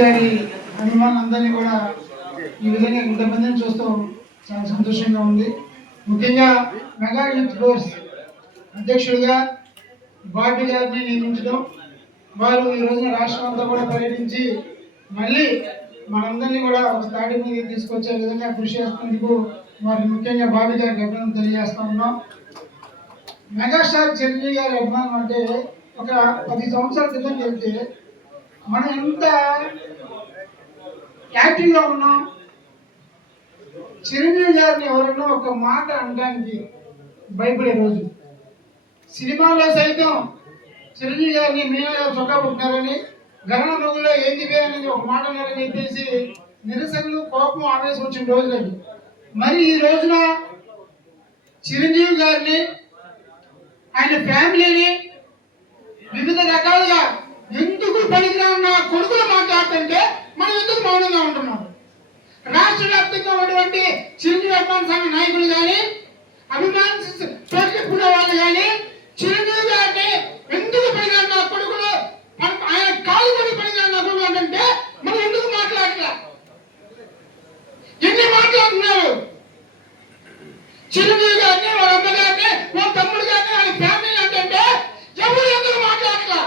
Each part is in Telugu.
గారి అభిమానులందరినీ కూడా ఈ విధంగా ఇంతమందిని చూస్తూ చాలా సంతోషంగా ఉంది. ముఖ్యంగా మెగా యూత్ ఫోర్స్ అధ్యక్షుడిగా బాబీ గారిని నియమించడం, వారు ఈ రోజున రాష్ట్రం అంతా కూడా పర్యటించి మళ్ళీ మనందరినీ కూడా ఒక తాటి మీద తీసుకొచ్చే విధంగా కృషి చేస్తున్నందుకు వారికి ముఖ్యంగా బాబీ గారికి అభినందన తెలియజేస్తా ఉన్నాం. మెగాస్టార్ చిరంజీవి గారి అభిమానం అంటే ఒక 10 సంవత్సరాల క్రితం వెళ్తే మనం ఎంత యాక్టివ్గా ఉన్నాం. చిరంజీవి గారిని ఎవరన్నా ఒక మాట అనడానికి భయపడే రోజు. సినిమాలో సైతం చిరంజీవి గారిని మీనా గారు చొక్కా పుట్టినారని, గరణ మొగులో ఏంది అనేది ఒక మాట అన్నారని చెప్పేసి నిరసనలు, కోపం, ఆవేశం వచ్చిన రోజులవి. మరి ఈ రోజున చిరంజీవి గారిని, ఆయన ఫ్యామిలీని వివిధ రకాలుగా ఎందుకు పనికిరాన్న కొడుకులు మాట్లాడుతుంటే మనం ఎందుకు మౌనంగా ఉంటున్నాం? రాష్ట్ర వ్యాప్తంగా ఉన్నటువంటి చిరంజీవి అభిమాన సంఘ నాయకులు కానీ, అభిమానిస్తున్న వాళ్ళు కానీ చిరంజీవి గారిని ఎందుకు పనికిరాన్న కొడుకులు, ఆయన కాలు కూడా పనికిరాన్న కొడుకులు అంటే మనం ఎందుకు మాట్లాడలే? ఎన్ని మాట్లాడుతున్నారు? చిరంజీవి గారిని, వాళ్ళ అమ్మ గారిని, వాళ్ళ తమ్ముడు గారిని, వాళ్ళ ఫ్యామిలీ అంటే ఎవరు ఎందుకు మాట్లాడలే?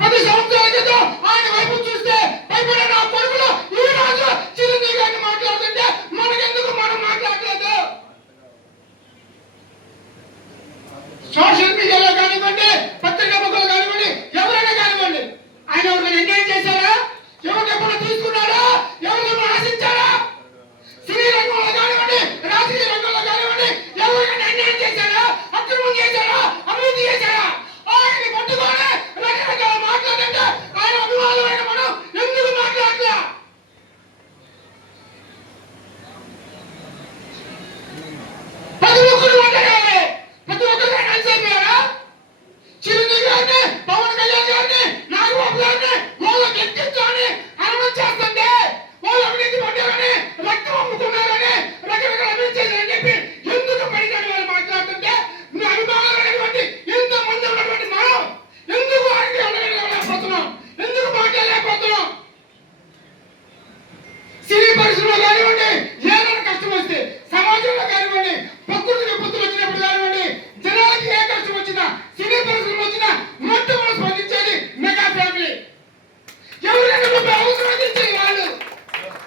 10 సంవత్సరాల క్రితం ఆయన వైపు చూస్తే భయపడే నా కొడుకులు ఈ రోజు చిరంజీవి గారిని మాట్లాడుతుంటే మనకెందుకు మనం మాట్లాడలేదు? సోషల్ మీడియాలో కానివ్వండి, పత్రికా ముఖాలు కానివ్వండి, ఎవరైనా కానివ్వండి, ఆయన ఎవరికైనా అన్యాయం చేశారా? ఎవరికెప్పుడు తీసుకున్నారా? ఎవరికైనా ఆశించారా? సినీ రంగంలో కానివ్వండి, రాజకీయ రంగంలో కానివ్వండి, ఎవరికైనా అన్యాయం చేశారా? అక్రమం చేశారా? అభివృద్ధి చేశారా? ఆయన్ని పట్టుకొని రకరకాల మాట్లాడంటే ఆయన అభిమానులైన మనం ఎందుకు మాట్లాడలే? ప్రతి ఒక్కరు మాట్లాడాలి. ప్రతి ఒక్కరు అయిపోయారా? చిరంజీవి గారిని, పవన్ కళ్యాణ్ గారిని, నాగబాబు గారిని వాళ్ళకి ఎక్కించాలని అనడం చేస్తుంటే వాళ్ళు అవినీతి పడ్డారని, రక్తం అమ్ముకున్నారని, రకరకాల అభివృద్ధి చేశారని చెప్పి ఎందుకు పడిగాడు వాళ్ళు మాట్లాడుతుంటే అభిమానులైనటువంటి ఎంతమంది ఉన్నటువంటి మనం ఎందుకు ఆయన్ని అడగలేకపోతున్నాం? ఎందుకు మాట్లాడలేకపోతున్నాం? సినీ పరిశ్రమలో కానివ్వండి, ఏదైనా కష్టం వస్తే, సమాజంలో కానివ్వండి, ప్రకృతి విపత్తులు వచ్చినప్పుడు కానివ్వండి, జనాలకి ఏ కష్టం వచ్చినా, సినీ పరిశ్రమ వచ్చినా మొట్టమొదటి స్పందించేది మెగా ఫ్యామిలీ. ఎవరైనా అవసరం వాళ్ళు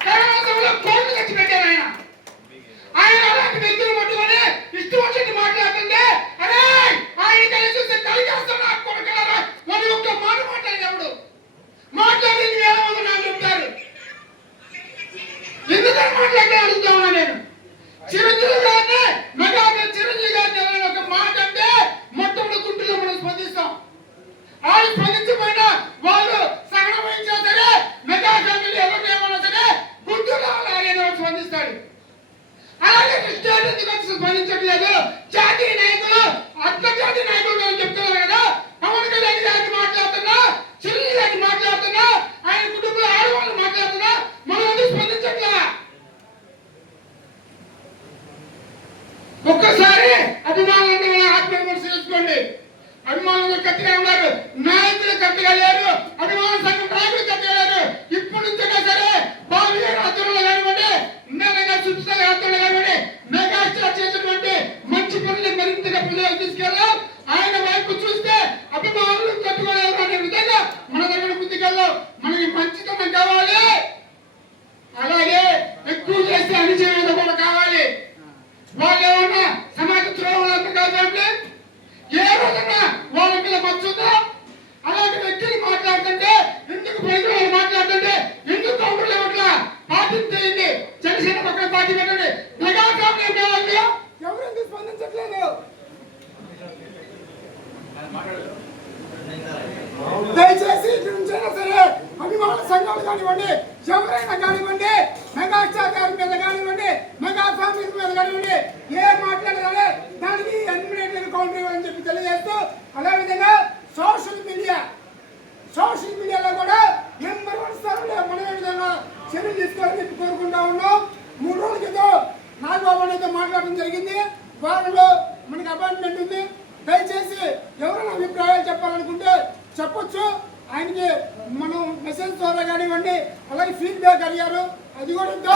కరోనా సమయంలో కోట్లు ఖర్చు పెట్టారు. ఆయన అలాంటి వ్యక్తులు పట్టుకొని ఇష్టం వచ్చినట్టు మాట్లాడుతుంటే అరే ఆయన కలిసి చూస్తే కలిగేస్తున్నా కొడుకున్నారా అని ఒక్క మాట మాట్లాడినప్పుడు మాట్లాడింది వేల మంది నాకు చెప్తారు. ఎందుకని మాట్లాడితే అడుగుతా ఉన్నా నేను. చిరంజీవి గారిని, మెగా చిరంజీవి గారిని ఎవరైనా ఒక మాట అంటే మొట్టమొదటి గుంటూరులో మనం స్పందిస్తాం. వాళ్ళు స్పందించకపోయినా వాళ్ళు సహనం వహించినా సరే, మెగా ఫ్యామిలీ ఎవరిని ఏమన్నా సరే గుంటూరులో అలాగే స్పందిస్తాడు. అలాగే స్టేట్ ఎందుకు స్పందించట్లేదు? జాతీయ నాయకులు, అంతర్జాతీయ నాయకులు అని చెప్తున్నారు కదా. పవన్ కళ్యాణ్ గారికి మాట్లాడుతున్నా, చిరంజీవి గారికి మాట్లాడుతున్నా, ఆయన కుటుంబంలో ఆడవాళ్ళు మాట్లాడుతున్నా, మనం ఎందుకు స్పందించట్లా? ఒక్కసారి అభిమానులందరూ ఆత్మవిమర్శ చేసుకోండి. అభిమానులు కరెక్ట్గా ఉన్నారు, నాయకులు కరెక్ట్గా లేరు, అభిమాన సంఘం నాయకులు కరెక్ట్గా లేరు. ఇప్పుడు నుంచైనా సరే బాబు గారి ఆధ్వర్యంలో కానివ్వండి, మెగా సుచిత ఆధ్వర్యంలో కానివ్వండి, మెగాస్టార్ చేసినటువంటి మంచి పనులు మరింతగా ప్రజలకు తీసుకెళ్ళాం. ఆయన వైపు చూస్తే అభిమానులు కట్టుకోలేరు అనే విధంగా మన దగ్గర ముందుకెళ్ళాం. మనకి మంచితనం కావాలి, అలాగే ఎక్కువ చేస్తే అణిచేయడం కూడా కావాలి. వాళ్ళు ఏమన్నా సమాజ ద్రోహులంతా కాదండి. ఏ రోజన్నా వాళ్ళ మీద మచ్చుందా? అలాంటి వ్యక్తులు మాట్లాడుతుంటే ఎందుకు ప్రజలు మాట్లాడుతుంటే ఎందుకు కౌంటర్లు ఇవ్వట్లా? పార్టీ చేయండి, జనసేన పక్కన పార్టీ పెట్టండి. మెగా ఫ్యామిలీ ఎవరు ఎందుకు స్పందించట్లేదు? దయచేసి ఇక్కడి నుంచైనా సరే అభిమాన సంఘాలు కానివ్వండి, ఎవరైనా కానివ్వండి, మెగాస్టార్ గారి మీద కానివ్వండి, మెగా ఫ్యామిలీ మీద కానివ్వండి, ఏ మాట్లాడాలి దానికి ఇమ్మీడియట్ కౌంటర్ ఇవ్వాలని చెప్పి తెలియజేస్తూ, అదేవిధంగా సోషల్ మీడియాలో కూడా నెంబర్ 1 స్థానంలో మనం ఏ విధంగా చర్యలు తీసుకోవాలని చెప్పి కోరుకుంటా ఉన్నాం. 3 రోజుల క్రితం నాగబాబు అనేది మాట్లాడడం జరిగింది. వారిలో మనకి అపాయింట్మెంట్ ఉంది. దయచేసి ఎవరైనా అభిప్రాయాలు చెప్పాలనుకుంటే చెప్పొచ్చు. ఆయనకి మనం మెసేజ్ ద్వారా కానివ్వండి, అలాగే ఫీడ్బ్యాక్ అడిగారు. అది కూడా ఇంకా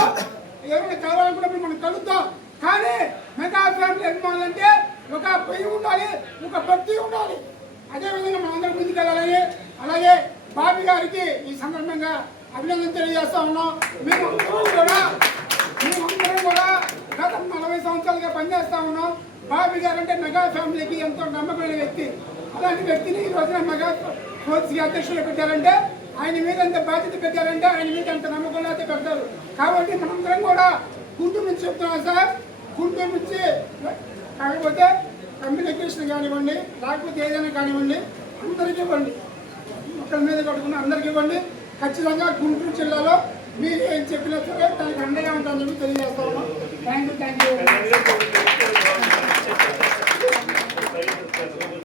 ఏమైనా కావాలనుకున్నప్పుడు మనం కలుద్దాం. కానీ మెగా ఫ్యామిలీ అభిమానులు అంటే ఒక పొయ్యి ఉండాలి, ఒక భక్తి ఉండాలి. అదేవిధంగా మనందరం ముందుకెళ్ళాలని, అలాగే బాబీ గారికి ఈ సందర్భంగా అభినందన తెలియజేస్తా ఉన్నాం. మేమందరం కూడా గత 40 సంవత్సరాలుగా పనిచేస్తా ఉన్నాం. బాబీ గారు అంటే మెగా ఫ్యామిలీకి ఎంతో నమ్మకమైన వ్యక్తి. అలాంటి వ్యక్తిని ఈ రోజున మెగా ఫోర్స్కి అధ్యక్షులు పెట్టారంటే, ఆయన మీద ఎంత బాధ్యత పెట్టారంటే, ఆయన మీద ఎంత నమ్మకం అయితే పెడతారు. కాబట్టి మనందరం కూడా గుంటూరు నుంచి చెప్తున్నాం సార్, గుంటూరు నుంచి కాకపోతే కమ్యూనికేషన్ కానివ్వండి, లేకపోతే ఏదైనా కానివ్వండి, అందరికీ ఇవ్వండి, ఒకరి మీద కట్టుకుని అందరికీ ఇవ్వండి. ఖచ్చితంగా గుంటూరు జిల్లాలో మీరు ఏం చెప్పినా సరే దానికి అండగా ఉంటామని తెలియజేస్తా ఉన్నాం. Thank you.